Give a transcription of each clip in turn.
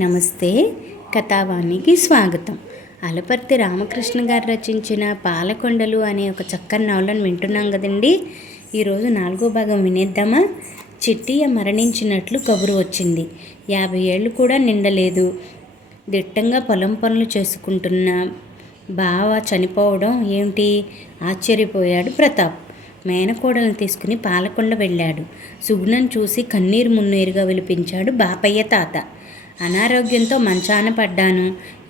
నమస్తే. కథావాణికి స్వాగతం. అలపర్తి రామకృష్ణ గారు రచించిన పాలకొండలు అనే ఒక చక్కని నవలను వింటున్నాం కదండి. ఈరోజు 4వ భాగం వినేద్దామా? చిట్టియ మరణించినట్లు కబురు వచ్చింది. 50 ఏళ్ళు కూడా నిండలేదు. దిట్టంగా పొలం పనులు చేసుకుంటున్న బావ చనిపోవడం ఏమిటి? ఆశ్చర్యపోయాడు ప్రతాప్. మేనకోడలను తీసుకుని పాలకొండ వెళ్ళాడు. సుగుణను చూసి కన్నీరు మున్నీరుగా విలిపించాడు బాపయ్య తాత. అనారోగ్యంతో మంచాన పడ్డాను.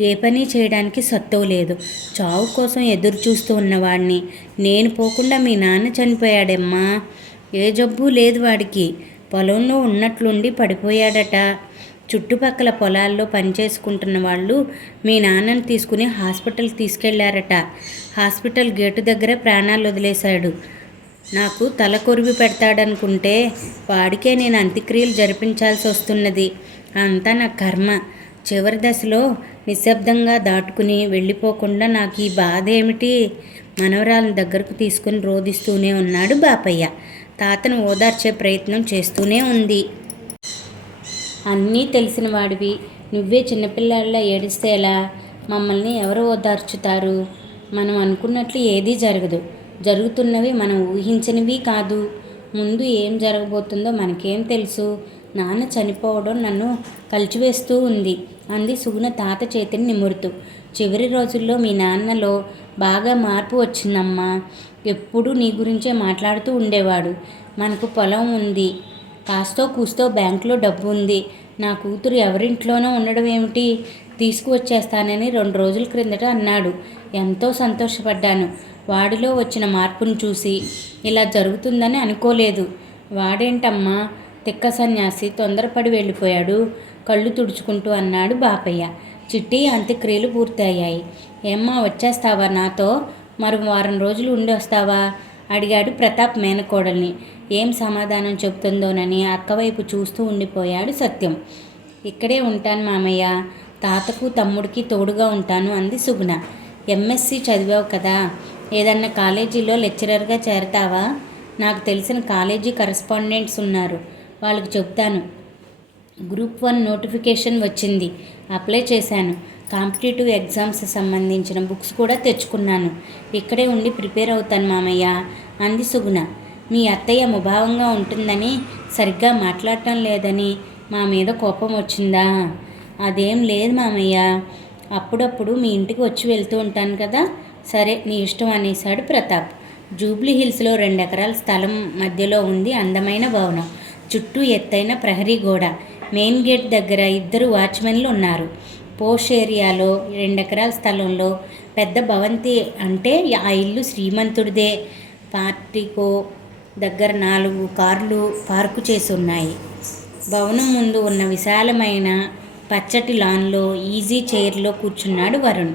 ఏ పని చేయడానికి సత్తు లేదు. చావు కోసం ఎదురు చూస్తూ ఉన్నవాడిని. నేను పోకుండా మీ నాన్న చనిపోయాడమ్మా. ఏ జబ్బు లేదు వాడికి. పొలంలో ఉన్నట్లుండి పడిపోయాడట. చుట్టుపక్కల పొలాల్లో పనిచేసుకుంటున్న వాళ్ళు మీ నాన్నని తీసుకుని హాస్పిటల్కి తీసుకెళ్లారట. హాస్పిటల్ గేటు దగ్గర ప్రాణాలు వదిలేశాడు. నాకు తల కొరివి పెడతాడనుకుంటే వాడికే నేను అంత్యక్రియలు జరిపించాల్సి వస్తున్నది. అంతా నా కర్మ. చివరి దశలో నిశ్శబ్దంగా దాటుకుని వెళ్ళిపోకుండా నాకు ఈ బాధ ఏమిటి? మనవరాలను దగ్గరకు తీసుకుని రోధిస్తూనే ఉన్నాడు బాపయ్య. తాతను ఓదార్చే ప్రయత్నం చేస్తూనే ఉంది. అన్నీ తెలిసిన వాడివి నువ్వే చిన్నపిల్లాళ్ళ ఏడిస్తే ఎలా? మమ్మల్ని ఎవరు ఓదార్చుతారు? మనం అనుకున్నట్లు ఏదీ జరగదు. జరుగుతున్నవి మనం ఊహించనివి కాదు. ముందు ఏం జరగబోతుందో మనకేం తెలుసు? నాన్న చనిపోవడం నన్ను కలిచివేస్తూ ఉంది అంది సుగుణ తాత చేతిని నిమురుతూ. చివరి రోజుల్లో మీ నాన్నలో బాగా మార్పు వచ్చిందమ్మా. ఎప్పుడూ నీ గురించే మాట్లాడుతూ ఉండేవాడు. మనకు పొలం ఉంది, కాస్తో కూస్తో బ్యాంకులో డబ్బు ఉంది. నా కూతురు ఎవరింట్లోనో ఉండడం ఏమిటి? తీసుకువచ్చేస్తానని 2 రోజుల క్రిందట అన్నాడు. ఎంతో సంతోషపడ్డాను. వాడిలో వచ్చిన మార్పును చూసి. ఇలా జరుగుతుందని అనుకోలేదు. వాడేంటమ్మా తిక్క సన్యాసి, తొందరపడి వెళ్ళిపోయాడు కళ్ళు తుడుచుకుంటూ అన్నాడు బాపయ్య. చిట్టి అంత్యక్రియలు పూర్తయ్యాయి. ఏమ్మా వచ్చేస్తావా నాతో? మరో వారం రోజులు ఉండి వస్తావా? అడిగాడు ప్రతాప్ మేనకోడల్ని. ఏం సమాధానం చెబుతుందోనని అక్కవైపు చూస్తూ ఉండిపోయాడు సత్యం. ఇక్కడే ఉంటాను మామయ్య. తాతకు తమ్ముడికి తోడుగా ఉంటాను అంది సుగుణ. ఎంఎస్సి చదివావు కదా, ఏదన్నా కాలేజీలో లెక్చరర్గా చేరతావా? నాకు తెలిసిన కాలేజీ కరెస్పాండెంట్స్ ఉన్నారు, వాళ్ళకి చెప్తాను. గ్రూప్ 1 నోటిఫికేషన్ వచ్చింది, అప్లై చేశాను. కాంపిటేటివ్ ఎగ్జామ్స్ సంబంధించిన బుక్స్ కూడా తెచ్చుకున్నాను. ఇక్కడే ఉండి ప్రిపేర్ అవుతాను మామయ్య అంది సుగుణ. మీ అత్తయ్య ముభావంగా ఉంటుందని, సరిగ్గా మాట్లాడటం లేదని మా మీద కోపం వచ్చిందా? అదేం లేదు మామయ్య. అప్పుడప్పుడు మీ ఇంటికి వచ్చి వెళ్తూ ఉంటాను కదా. సరే నీ ఇష్టం అనేశాడు ప్రతాప్. జూబ్లీ హిల్స్లో 2 ఎకరాల స్థలం మధ్యలో ఉంది అందమైన భవనం. చుట్టూ ఎత్తైన ప్రహరీ గోడ. మెయిన్ గేట్ దగ్గర 2 వాచ్మెన్లు ఉన్నారు. పోష్ ఏరియాలో 2 ఎకరాల స్థలంలో పెద్ద భవంతి అంటే ఆ ఇల్లు శ్రీమంతుడిదే. పార్టీకో దగ్గర 4 కార్లు పార్కు చేసి ఉన్నాయి. భవనం ముందు ఉన్న విశాలమైన పచ్చటి లాన్లో ఈజీ చైర్లో కూర్చున్నాడు వరుణ్.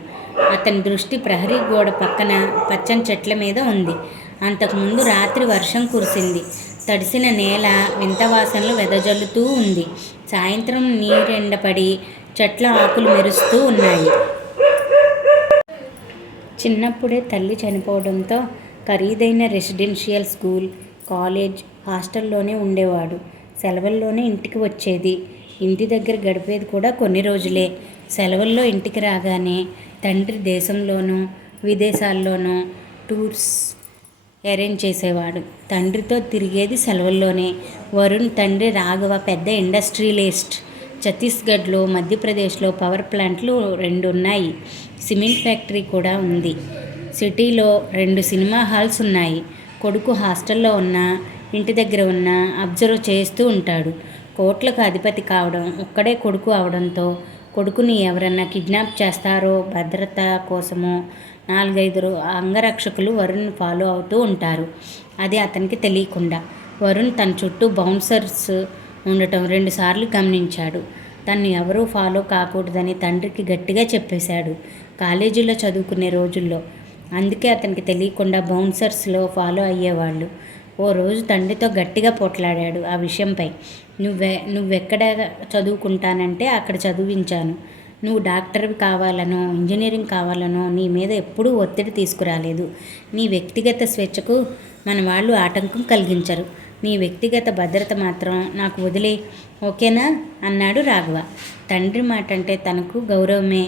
అతని దృష్టి ప్రహరీ గోడ పక్కన పచ్చని చెట్ల మీద ఉంది. అంతకుముందు రాత్రి వర్షం కురిసింది. తడిసిన నేల వింత వాసనలు వెదజల్లుతూ ఉంది. సాయంత్రం నీరెండపడి చెట్ల ఆకులు మెరుస్తూ ఉన్నాయి. చిన్నప్పుడే తల్లి చనిపోవడంతో ఖరీదైన రెసిడెన్షియల్ స్కూల్, కాలేజ్, హాస్టల్లోనే ఉండేవాడు. సెలవుల్లోనే ఇంటికి వచ్చేది. ఇంటి దగ్గర గడిపేది కూడా కొన్ని రోజులే. సెలవుల్లో ఇంటికి రాగానే తండ్రి దేశంలోనూ విదేశాల్లోనూ టూర్స్ అరేంజ్ చేసేవాడు. తండ్రితో తిరిగేది సెలవుల్లోనే. వరుణ్ తండ్రి రాఘవ పెద్ద ఇండస్ట్రియలిస్ట్. ఛత్తీస్గఢ్లో, మధ్యప్రదేశ్లో పవర్ ప్లాంట్లు 2 ఉన్నాయి. సిమెంట్ ఫ్యాక్టరీ కూడా ఉంది. సిటీలో 2 సినిమా హాల్స్ ఉన్నాయి. కొడుకు హాస్టల్లో ఉన్నా, ఇంటి దగ్గర ఉన్నా అబ్జర్వ్ చేస్తూ ఉంటాడు. కోట్లకు అధిపతి కావడం, ఒక్కడే కొడుకు అవడంతో కొడుకుని ఎవరన్నా కిడ్నాప్ చేస్తారో భద్రత కోసమో 4-5 అంగరక్షకులు వరుణ్ ఫాలో అవుతూ ఉంటారు. అది అతనికి తెలియకుండా. వరుణ్ తన చుట్టూ బౌన్సర్స్ ఉండటం 2 సార్లు గమనించాడు. తను ఎవరూ ఫాలో కాకూడదని తండ్రికి గట్టిగా చెప్పేశాడు కాలేజీలో చదువుకునే రోజుల్లో. అందుకే అతనికి తెలియకుండా బౌన్సర్స్లో ఫాలో అయ్యేవాళ్ళు. ఓ రోజు తండ్రితో గట్టిగా పోట్లాడాడు ఆ విషయంపై. నువ్వెక్కడ చదువుకుంటానంటే అక్కడ చదివించాను. నువ్వు డాక్టర్వి కావాలనో ఇంజనీరింగ్ కావాలనో నీ మీద ఎప్పుడూ ఒత్తిడి తీసుకురాలేదు. నీ వ్యక్తిగత స్వేచ్ఛకు మన వాళ్ళు ఆటంకం కలిగించరు. నీ వ్యక్తిగత భద్రత మాత్రం నాకు వదిలే, ఓకేనా అన్నాడు రాఘవ. తండ్రి మాట అంటే తనకు గౌరవమే.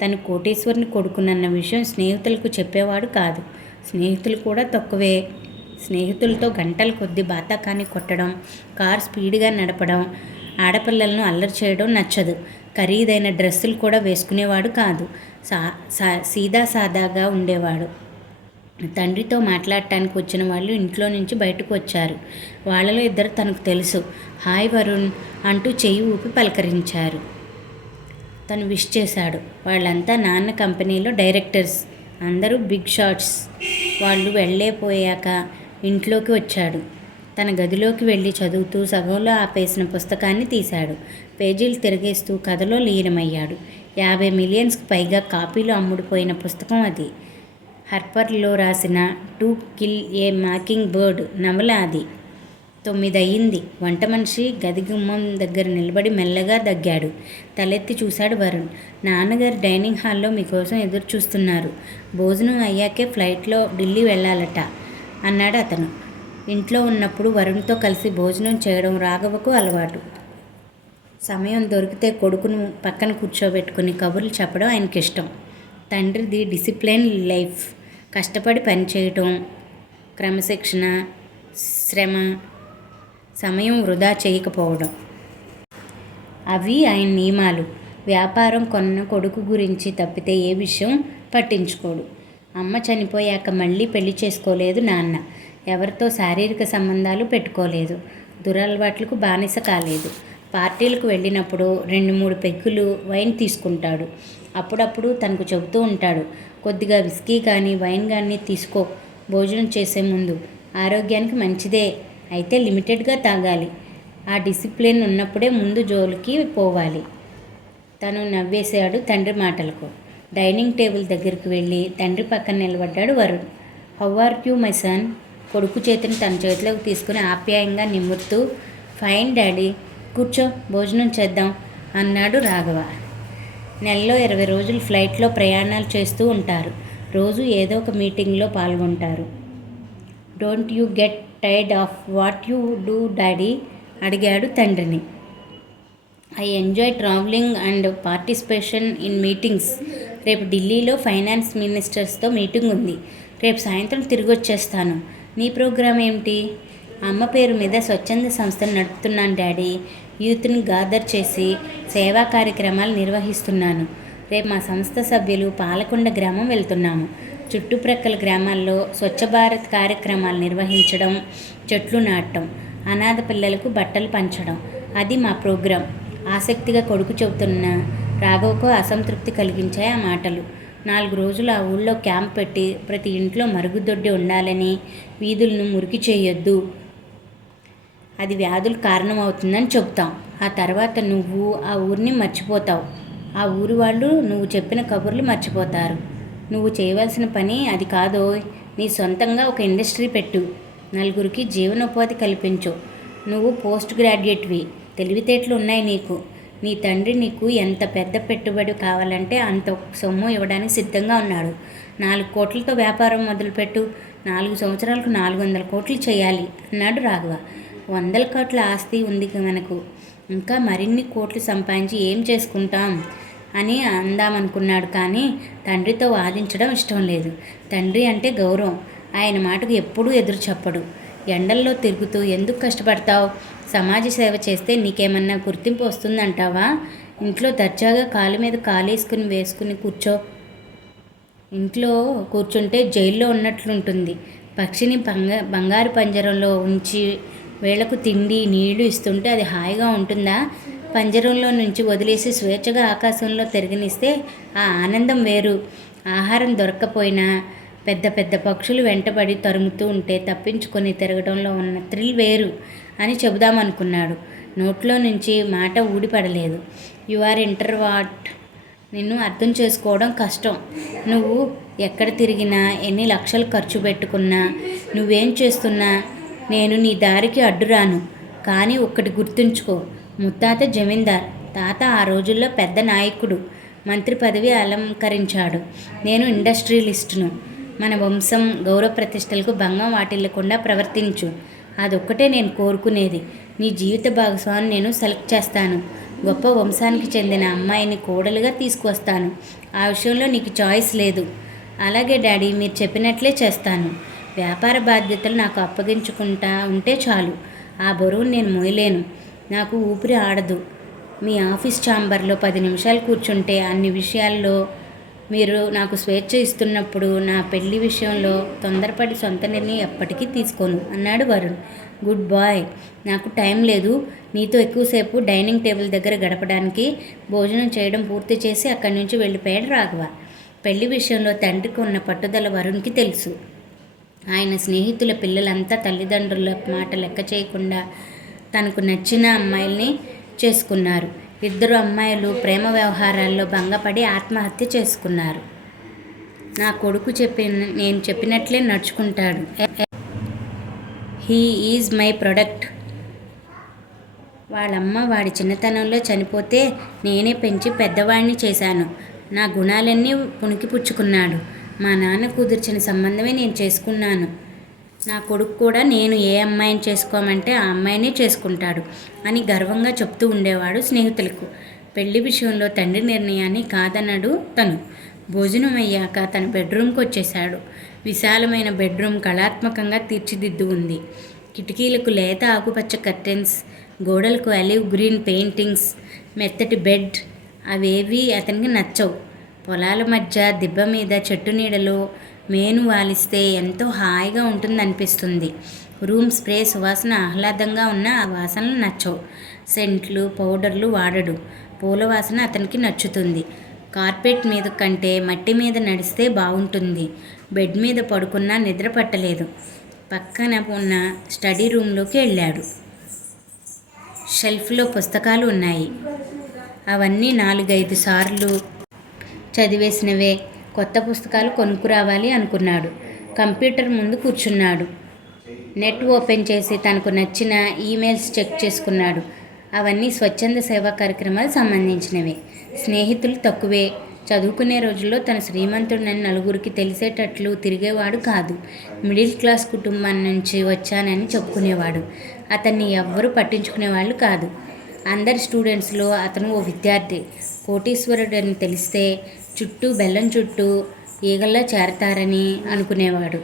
తను కోటేశ్వరుని కొడుకునన్న విషయం స్నేహితులకు చెప్పేవాడు కాదు. స్నేహితులు కూడా తక్కువే. స్నేహితులతో గంటల కొద్దీ బాతాకాని కొట్టడం, కారు స్పీడ్గా నడపడం, ఆడపిల్లలను అల్లరి చేయడం నచ్చదు. ఖరీదైన డ్రెస్సులు కూడా వేసుకునేవాడు కాదు. సీదా సాదాగా ఉండేవాడు. తండ్రితో మాట్లాడటానికి వచ్చిన వాళ్ళు ఇంట్లో నుంచి బయటకు వచ్చారు. వాళ్ళలో ఇద్దరు తనకు తెలుసు. హాయ్ వరుణ్ అంటూ చెయ్యి ఊపి పలకరించారు. తను విష్ చేశాడు. వాళ్ళంతా నాన్న కంపెనీలో డైరెక్టర్స్. అందరూ బిగ్ షాట్స్. వాళ్ళు వెళ్ళేపోయాక ఇంట్లోకి వచ్చాడు. తన గదిలోకి వెళ్ళి చదువుతూ సగంలో ఆపేసిన పుస్తకాన్ని తీశాడు. పేజీలు తిరిగేస్తూ కథలో లీనమయ్యాడు. 50 మిలియన్స్కి పైగా కాపీలు అమ్ముడుపోయిన పుస్తకం అది. హర్పర్లో రాసిన to kill A mocking bird నవల అది. 9 అయ్యింది. వంట మనిషి గది గుమ్మం దగ్గర నిలబడి మెల్లగా దగ్గాడు. తలెత్తి చూశాడు వరుణ్. నాన్నగారు డైనింగ్ హాల్లో మీకోసం ఎదురు చూస్తున్నారు. భోజనం అయ్యాకే ఫ్లైట్లో ఢిల్లీ వెళ్ళాలట అన్నాడు అతను. ఇంట్లో ఉన్నప్పుడు వరుణ్తో కలిసి భోజనం చేయడం రాఘవకు అలవాటు. సమయం దొరికితే కొడుకును పక్కన కూర్చోబెట్టుకుని కబుర్లు చెప్పడం ఆయనకి ఇష్టం. తండ్రిది డిసిప్లైన్ లైఫ్. కష్టపడి పనిచేయటం, క్రమశిక్షణ, శ్రమ, సమయం వృధా చేయకపోవడం, అవి ఆయన నియమాలు. వ్యాపారం కొన్న కొడుకు గురించి తప్పితే ఏ విషయం పట్టించుకోడు. అమ్మ చనిపోయాక మళ్ళీ పెళ్లి చేసుకోలేదు నాన్న. ఎవరితో శారీరక సంబంధాలు పెట్టుకోలేదు. దురలవాట్లకు బానిస కాలేదు. పార్టీలకు వెళ్ళినప్పుడు 2-3 పెగ్గులు వైన్ తీసుకుంటాడు. అప్పుడప్పుడు తనకు చెబుతూ ఉంటాడు, కొద్దిగా విస్కీ కానీ వైన్ కానీ తీసుకో భోజనం చేసే ముందు. ఆరోగ్యానికి మంచిదే, అయితే లిమిటెడ్గా తాగాలి. ఆ డిసిప్లిన్ ఉన్నప్పుడే ముందు జోలికి పోవాలి. తను నవ్వేశాడు తండ్రి మాటలకు. డైనింగ్ టేబుల్ దగ్గరికి వెళ్ళి తండ్రి పక్కన నిలబడ్డాడు Varun. How are you my son? కొడుకు చేతిని తన చేతిలోకి తీసుకుని ఆప్యాయంగా నిమురుతూ, ఫైన్ డాడీ, కూర్చో భోజనం చేద్దాం అన్నాడు రాఘవ. నెలలో 20 రోజులు ఫ్లైట్లో ప్రయాణాలు చేస్తూ ఉంటారు. రోజు ఏదో ఒక మీటింగ్లో పాల్గొంటారు. Don't you get tired of what you do daddy అడిగాడు తండ్రిని. I enjoy travelling and participation in meetings. రేపు ఢిల్లీలో ఫైనాన్స్ మినిస్టర్స్తో మీటింగ్ ఉంది. రేపు సాయంత్రం తిరిగి వచ్చేస్తాను. నీ ప్రోగ్రాం ఏమిటి? అమ్మ పేరు మీద స్వచ్ఛంద సంస్థను నడుపుతున్నాను డాడీ. యూత్ని గాదర్ చేసి సేవా కార్యక్రమాలు నిర్వహిస్తున్నాను. రేపు మా సంస్థ సభ్యులు పాలకొండ గ్రామం వెళ్తున్నాము. చుట్టుప్రక్కల గ్రామాల్లో స్వచ్ఛ భారత్ కార్యక్రమాలు నిర్వహించడం, చెట్లు నాటడం, అనాథ పిల్లలకు బట్టలు పంచడం, అది మా ప్రోగ్రాం. ఆసక్తిగా కొడుకు చెబుతున్న రాఘవకు అసంతృప్తి కలిగించాయి ఆ మాటలు. 4 రోజులు ఆ ఊళ్ళో క్యాంప్ పెట్టి ప్రతి ఇంట్లో మరుగుదొడ్డి ఉండాలని, వీధులను మురికి చేయొద్దు, అది వ్యాధులకు కారణమవుతుందని చెప్తాం. ఆ తర్వాత నువ్వు ఆ ఊరిని మర్చిపోతావు. ఆ ఊరి వాళ్ళు నువ్వు చెప్పిన కబుర్లు మర్చిపోతారు. నువ్వు చేయవలసిన పని అది కాదో, నీ సొంతంగా ఒక ఇండస్ట్రీ పెట్టు, నలుగురికి జీవనోపాధి కల్పించు. నువ్వు పోస్ట్ గ్రాడ్యుయేట్వి, తెలివితేటలు ఉన్నాయి నీకు. నీ తండ్రి నీకు ఎంత పెద్ద పెట్టుబడి కావాలంటే అంత సొమ్ము ఇవ్వడానికి సిద్ధంగా ఉన్నాడు. 4 కోట్లతో వ్యాపారం మొదలుపెట్టు. 4 సంవత్సరాలకు 400 కోట్లు చేయాలి అన్నాడు రాఘవ. 100 కోట్ల ఆస్తి ఉంది మనకు. ఇంకా మరిన్ని కోట్లు సంపాదించి ఏం చేసుకుంటాం అని అందామనుకున్నాడు. కానీ తండ్రితో వాదించడం ఇష్టం లేదు. తండ్రి అంటే గౌరవం. ఆయన మాటకు ఎప్పుడూ ఎదురు చెప్పడు. ఎండల్లో తిరుగుతూ ఎందుకు కష్టపడతావు? సమాజ సేవ చేస్తే నీకేమన్నా గుర్తింపు వస్తుందంటావా? ఇంట్లో దర్జాగా కాలు మీద కాలేసుకుని వేసుకుని కూర్చో. ఇంట్లో కూర్చుంటే జైల్లో ఉన్నట్లుంటుంది. పక్షిని బంగారు పంజరంలో ఉంచి వేళకు తిండి నీళ్లు ఇస్తుంటే అది హాయిగా ఉంటుందా? పంజరంలో నుంచి వదిలేసి స్వేచ్ఛగా ఆకాశంలో తిరగనిస్తే ఆ ఆనందం వేరు. ఆహారం దొరక్కపోయినా పెద్ద పెద్ద పక్షులు వెంటబడి తరుముతూ ఉంటే తప్పించుకొని తిరగడంలో ఉన్న థ్రిల్ వేరు అని చెబుదామనుకున్నాడు. నోట్లో నుంచి మాట ఊడిపడలేదు. You are ఇంటర్వాట్. నిన్ను అర్థం చేసుకోవడం కష్టం. నువ్వు ఎక్కడ తిరిగినా, ఎన్ని లక్షలు ఖర్చు పెట్టుకున్నా, నువ్వేం చేస్తున్నా నేను నీ దారికి అడ్డురాను. కానీ ఒక్కటి గుర్తుంచుకో, ముత్తాత జమీందార్, తాత ఆ రోజుల్లో పెద్ద నాయకుడు, మంత్రి పదవి అలంకరించాడు. నేను ఇండస్ట్రియలిస్టును. మన వంశం గౌరవ ప్రతిష్టలకు భంగం వాటిల్లకుండా ప్రవర్తించు. అదొక్కటే నేను కోరుకునేది. నీ జీవిత భాగస్వామిని నేను సెలెక్ట్ చేస్తాను. గొప్ప వంశానికి చెందిన అమ్మాయిని కోడలుగా తీసుకువస్తాను. ఆ విషయంలో నీకు చాయిస్ లేదు. అలాగే డాడీ, మీరు చెప్పినట్లే చేస్తాను. వ్యాపార బాధ్యతలు నాకు అప్పగించుకుంటా ఉంటే చాలు. ఆ బరువును నేను మోయలేను. నాకు ఊపిరి ఆడదు. మీ ఆఫీస్ ఛాంబర్లో 10 నిమిషాలు కూర్చుంటే అన్ని విషయాల్లో మీరు నాకు స్వేచ్ఛ ఇస్తున్నప్పుడు నా పెళ్లి విషయంలో తొందరపడి సొంత నిర్ణయం ఎప్పటికీ తీసుకోను అన్నాడు వరుణ్. Good boy. నాకు టైం లేదు. నీతో ఎక్కువసేపు డైనింగ్ టేబుల్ దగ్గర గడపడానికి. భోజనం చేయడం పూర్తి చేసి అక్కడి నుంచి వెళ్ళిపోయాడు రాఘవ. పెళ్లి విషయంలో తండ్రికి ఉన్న పట్టుదల వరుణ్కి తెలుసు. ఆయన స్నేహితుల పిల్లలంతా తల్లిదండ్రుల మాట లెక్క చేయకుండా తనకు నచ్చిన అమ్మాయిల్ని చేసుకున్నారు. 2 అమ్మాయిలు ప్రేమ వ్యవహారాల్లో భంగపడి ఆత్మహత్య చేసుకున్నారు. నా కొడుకు నేను చెప్పినట్లే నడుచుకుంటాడు. He is my product. వాళ్ళమ్మ వాడి చిన్నతనంలో చనిపోతే నేనే పెంచి పెద్దవాడిని చేశాను. నా గుణాలన్నీ పుణికిపుచ్చుకున్నాడు. మా నాన్న కుదిర్చిన సంబంధమే నేను చేసుకున్నాను. నా కొడుకు కూడా నేను ఏ అమ్మాయిని చేసుకోమంటే ఆ అమ్మాయినే చేసుకుంటాడు అని గర్వంగా చెప్తూ ఉండేవాడు స్నేహితులకు. పెళ్లి విషయంలో తండ్రి నిర్ణయాన్ని కాదన్నాడు తను. భోజనం అయ్యాక తన బెడ్రూమ్కి వచ్చేశాడు. విశాలమైన బెడ్రూమ్ కళాత్మకంగా తీర్చిదిద్దు ఉంది. కిటికీలకు లేత ఆకుపచ్చ కర్టెన్స్, గోడలకు ఆలివ్ గ్రీన్ పెయింటింగ్స్, మెత్తటి బెడ్. అవేవి అతనికి నచ్చవు. పొలాల మధ్య దిబ్బ మీద చెట్టు నీడలో మేను వాలిస్తే ఎంతో హాయిగా ఉంటుందనిపిస్తుంది. రూమ్ స్ప్రే సువాసన ఆహ్లాదంగా ఉన్న ఆ వాసనలు నచ్చవు. సెంట్లు, పౌడర్లు వాడడు. పూల వాసన అతనికి నచ్చుతుంది. కార్పెట్ మీద కంటే మట్టి మీద నడిస్తే బాగుంటుంది. బెడ్ మీద పడుకున్నా నిద్ర పట్టలేదు. పక్కన ఉన్న స్టడీ రూమ్లోకి వెళ్ళాడు. షెల్ఫ్లో పుస్తకాలు ఉన్నాయి. అవన్నీ 4-5 సార్లు చదివేసినవే. కొత్త పుస్తకాలు కొనుక్కురావాలి అనుకున్నాడు. కంప్యూటర్ ముందు కూర్చున్నాడు. నెట్ ఓపెన్ చేసి తనకు నచ్చిన ఈమెయిల్స్ చెక్ చేసుకున్నాడు. అవన్నీ స్వచ్ఛంద సేవా కార్యక్రమాలకు సంబంధించినవే. స్నేహితులు తక్కువే. చదువుకునే రోజుల్లో తన శ్రీమంతుడినని నలుగురికి తెలిసేటట్లు తిరిగేవాడు కాదు. మిడిల్ క్లాస్ కుటుంబం నుంచి వచ్చానని చెప్పుకునేవాడు. అతన్ని ఎవ్వరూ పట్టించుకునేవాళ్ళు కాదు. అందరి స్టూడెంట్స్లో అతను ఓ విద్యార్థి. కోటీశ్వరుడని తెలిస్తే చుట్టూ బెల్లం చుట్టూ ఈగల్లా చేరతారని అనుకునేవాడు.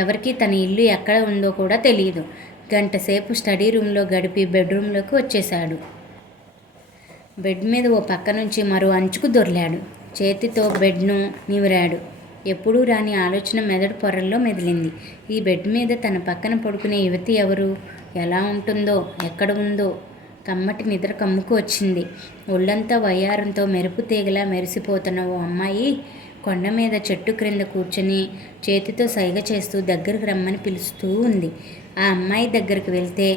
ఎవరికి తన ఇల్లు ఎక్కడ ఉందో కూడా తెలియదు. గంటసేపు స్టడీ రూమ్లో గడిపి బెడ్రూమ్లోకి వచ్చేశాడు. బెడ్ మీద ఓ పక్క నుంచి మరో అంచుకు దొర్లాడు. చేతితో బెడ్ను నిమిరాడు. ఎప్పుడూ రాని ఆలోచన మెదడు పొరల్లో మెదిలింది. ఈ బెడ్ మీద తన పక్కన పడుకునే యువతి ఎవరు? ఎలా ఉంటుందో? ఎక్కడ ఉందో? కమ్మటి నిద్ర కమ్ముకు వచ్చింది. ఒళ్ళంతా వయ్యారంతో మెరుపు తీగలా మెరిసిపోతున్న ఓ అమ్మాయి కొండ మీద చెట్టు క్రింద కూర్చొని చేతితో సైగ చేస్తూ దగ్గరకు రమ్మని పిలుస్తూ ఉంది. ఆ అమ్మాయి దగ్గరికి వెళ్తే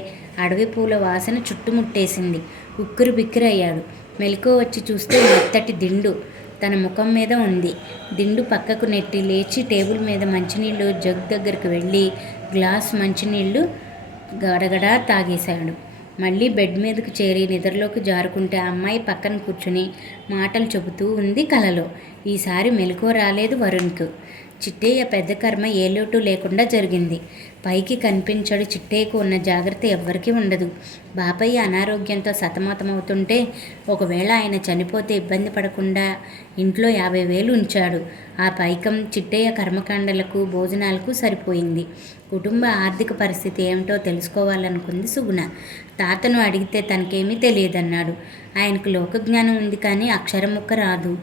అడవి పూల వాసన చుట్టుముట్టేసింది. ఉక్కిరి బిక్కిరయ్యాడు. మెలకువ వచ్చి చూస్తే మెత్తటి దిండు తన ముఖం మీద ఉంది. దిండు పక్కకు నెట్టి లేచి టేబుల్ మీద మంచినీళ్ళు జగ్ దగ్గరికి వెళ్ళి గ్లాస్ మంచినీళ్ళు గడగడా తాగేశాడు. మళ్ళీ బెడ్ మీదకు చేరి నిద్రలోకి జారుకుంటే ఆ అమ్మాయి పక్కన కూర్చుని మాటలు చెబుతూ ఉంది కలలో. ఈసారి మెలకువ రాలేదు వరుణ్కు. చిట్టయ్య పెద్ద కర్మ ఏ లోటు లేకుండా జరిగింది. పైకి కనిపించడు. చిట్టయ్యకు ఉన్న జాగ్రత్త ఎవ్వరికీ ఉండదు. బాపయ్య అనారోగ్యంతో సతమతమవుతుంటే ఒకవేళ ఆయన చనిపోతే ఇబ్బంది పడకుండా ఇంట్లో 50,000 ఉంచాడు. ఆ పైకం చిట్టయ్య కర్మకాండలకు భోజనాలకు సరిపోయింది. కుటుంబ ఆర్థిక పరిస్థితి ఏమిటో తెలుసుకోవాలనుకుంది సుగుణ. తాతను అడిగితే తనకేమీ తెలియదన్నాడు. ఆయనకు లోకజ్ఞానం ఉంది కానీ అక్షరం ముక్క రాదు.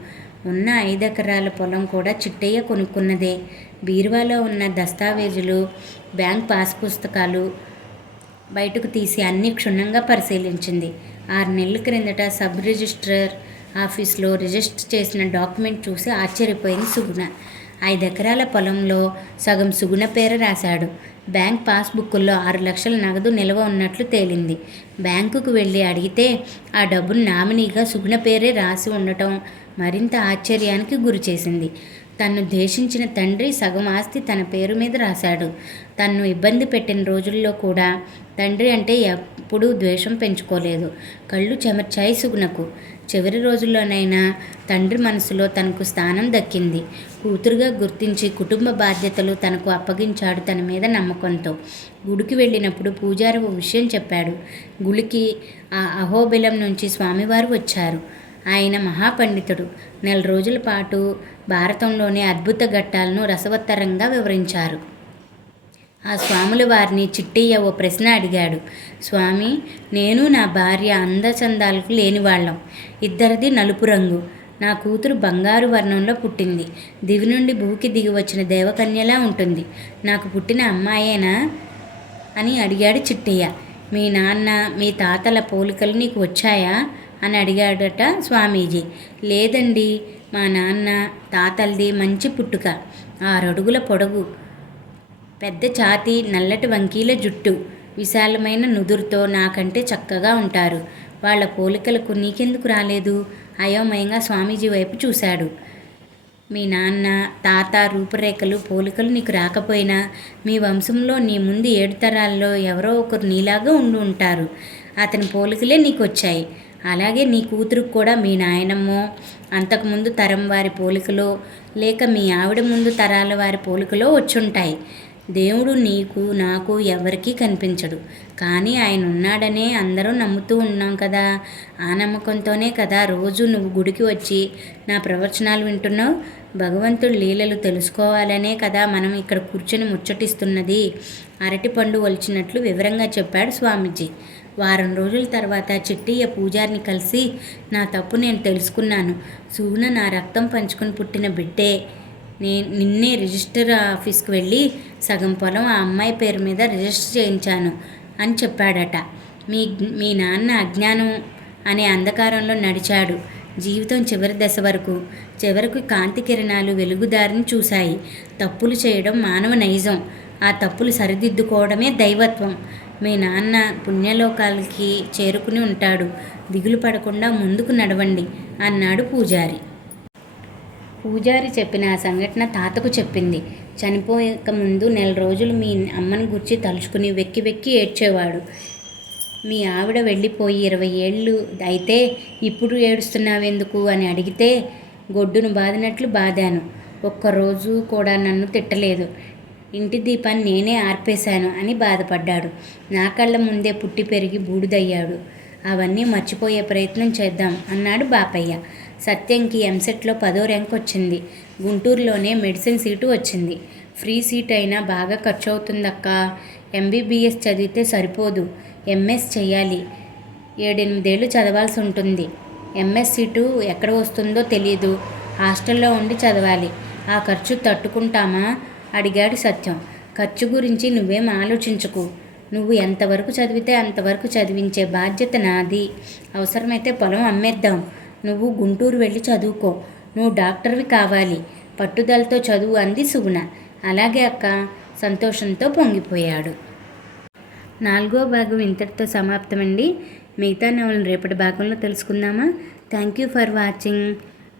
ఉన్న 5 ఎకరాల పొలం కూడా చిట్టయ్య కొనుక్కున్నదే. బీరువాలో ఉన్న దస్తావేజులు, బ్యాంక్ పాస్ పుస్తకాలు బయటకు తీసి అన్నీ క్షుణ్ణంగా పరిశీలించింది. 6 నెలల క్రిందట సబ్ రిజిస్ట్రార్ ఆఫీస్లో రిజిస్టర్ చేసిన డాక్యుమెంట్ చూసి ఆశ్చర్యపోయింది సుగుణ. 5 ఎకరాల పొలంలో సగం సుగుణ పేర రాశాడు. బ్యాంక్ పాస్బుక్కుల్లో 6 లక్షల నగదు నిల్వ ఉన్నట్లు తేలింది. బ్యాంకుకు వెళ్ళి అడిగితే ఆ డబ్బును నామినీగా సుగుణ పేరే రాసి ఉండటం మరింత ఆశ్చర్యానికి గురిచేసింది. తన్ను ద్వేషించిన తండ్రి సగం ఆస్తి తన పేరు మీద రాశాడు. తన్ను ఇబ్బంది పెట్టిన రోజుల్లో కూడా తండ్రి అంటే ఎప్పుడూ ద్వేషం పెంచుకోలేదు. కళ్ళు చెమర్చాయి సుగుణకు. చివరి రోజుల్లోనైనా తండ్రి మనసులో తనకు స్థానం దక్కింది. కూతురుగా గుర్తించి కుటుంబ బాధ్యతలు తనకు అప్పగించాడు తన మీద నమ్మకంతో. గుడికి వెళ్ళినప్పుడు పూజారి ఓ విషయం చెప్పాడు. గుడికి ఆ అహోబిలం నుంచి స్వామివారు వచ్చారు. ఆయన మహాపండితుడు. 4 రోజుల పాటు భారతంలోని అద్భుత ఘట్టాలను రసవత్తరంగా వివరించారు. ఆ స్వాముల వారిని చిట్టయ్య ఓ ప్రశ్న అడిగాడు. స్వామి, నేను నా భార్య అందచందాలకు లేనివాళ్ళం. ఇద్దరిది నలుపు రంగు. నా కూతురు బంగారు వర్ణంలో పుట్టింది. దివి నుండి భూకి దిగి వచ్చిన దేవకన్యలా ఉంటుంది. నాకు పుట్టిన అమ్మాయేనా అని అడిగాడు చిట్టయ్య. మీ నాన్న మీ తాతల పోలికలు నీకు వచ్చాయా అని అడిగాడట స్వామీజీ. లేదండి, మా నాన్న తాతలది మంచి పుట్టుక. 6 అడుగుల పొడవు, పెద్ద ఛాతీ, నల్లటి వంకీల జుట్టు, విశాలమైన నుదురుతో నాకంటే చక్కగా ఉంటారు. వాళ్ళ పోలికలకు నీకెందుకు రాలేదు? అయోమయంగా స్వామీజీ వైపు చూశాడు. మీ నాన్న తాత రూపురేఖలు పోలికలు నీకు రాకపోయినా మీ వంశంలో నీ ముందు 7 తరాల్లో ఎవరో ఒకరు నీలాగా ఉండి ఉంటారు. అతని పోలికలే నీకు వచ్చాయి. అలాగే నీ కూతురుకు కూడా మీ నాయనమ్మో అంతకుముందు తరం వారి పోలికలో లేక మీ ఆవిడ ముందు తరాల వారి పోలికలో వచ్చుంటాయి. దేవుడు నీకు నాకు ఎవరికీ కనిపించడు, కానీ ఆయన ఉన్నాడనే అందరూ నమ్ముతూ ఉన్నాం కదా. ఆ నమ్మకంతోనే కదా రోజు నువ్వు గుడికి వచ్చి నా ప్రవచనాలు వింటున్నావు. భగవంతుడి లీలలు తెలుసుకోవాలనే కదా మనం ఇక్కడ కూర్చొని ముచ్చటిస్తున్నది. అరటిపండు ఒలిచినట్లు వివరంగా చెప్పాడు స్వామీజీ. వారం రోజుల తర్వాత చిట్టయ్య పూజారిని కలిసి, నా తప్పు నేను తెలుసుకున్నాను. సుగుణ నా రక్తం పంచుకొని పుట్టిన బిడ్డే. నిన్నే రిజిస్టర్ ఆఫీస్కి వెళ్ళి సగం పొలం ఆ అమ్మాయి పేరు మీద రిజిస్టర్ చేయించాను అని చెప్పాడట. మీ నాన్న అజ్ఞానం అనే అంధకారంలో నడిచాడు జీవితం చివరి దశ వరకు. చివరకు కాంతి కిరణాలు వెలుగుదారిని చూశాయి. తప్పులు చేయడం మానవ నైజం. ఆ తప్పులు సరిదిద్దుకోవడమే దైవత్వం. మీ నాన్న పుణ్యలోకాలకి చేరుకుని ఉంటాడు. దిగులు పడకుండా ముందుకు నడవండి అన్నాడు పూజారి. పూజారి చెప్పిన ఆ సంఘటన తాతకు చెప్పింది. చనిపోయక ముందు 4 రోజులు మీ అమ్మని గుర్చి తలుచుకుని వెక్కి వెక్కి ఏడ్చేవాడు. మీ ఆవిడ వెళ్ళిపోయి 20 ఏళ్ళు అయితే ఇప్పుడు ఏడుస్తున్నావెందుకు అని అడిగితే గొడ్డును బాదినట్లు బాదాను. ఒక్కరోజు కూడా నన్ను తిట్టలేదు. ఇంటి దీపాన్ని నేనే ఆర్పేశాను అని బాధపడ్డాడు. నా కళ్ళ ముందే పుట్టి పెరిగి బూడిదయ్యాడు. అవన్నీ మర్చిపోయే ప్రయత్నం చేద్దాం అన్నాడు బాపయ్య. సత్యంకి ఎంసెట్లో 10వ ర్యాంక్ వచ్చింది. గుంటూరులోనే మెడిసిన్ సీటు వచ్చింది. ఫ్రీ సీట్ అయినా బాగా ఖర్చు అవుతుందక్క. MBBS చదివితే సరిపోదు, MS చెయ్యాలి. 7-8 ఏళ్ళు చదవాల్సి ఉంటుంది. MS సీటు ఎక్కడ వస్తుందో తెలీదు. హాస్టల్లో ఉండి చదవాలి. ఆ ఖర్చు తట్టుకుంటామా అడిగాడు సత్యం. ఖర్చు గురించి నువ్వేం ఆలోచించకు. నువ్వు ఎంతవరకు చదివితే అంతవరకు చదివించే బాధ్యత నాది. అవసరమైతే పొలం అమ్మేద్దాం. నువ్వు గుంటూరు వెళ్ళి చదువుకో. నువ్వు డాక్టర్వి కావాలి. పట్టుదలతో చదువు అంది సుగుణ. అలాగే అక్క, సంతోషంతో పొంగిపోయాడు. 4వ భాగం ఇంతటితో సమాప్తమండి. మిగతా నవలను రేపటి భాగంలో తెలుసుకుందామా? Thank you for watching.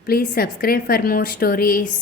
Please subscribe for more stories.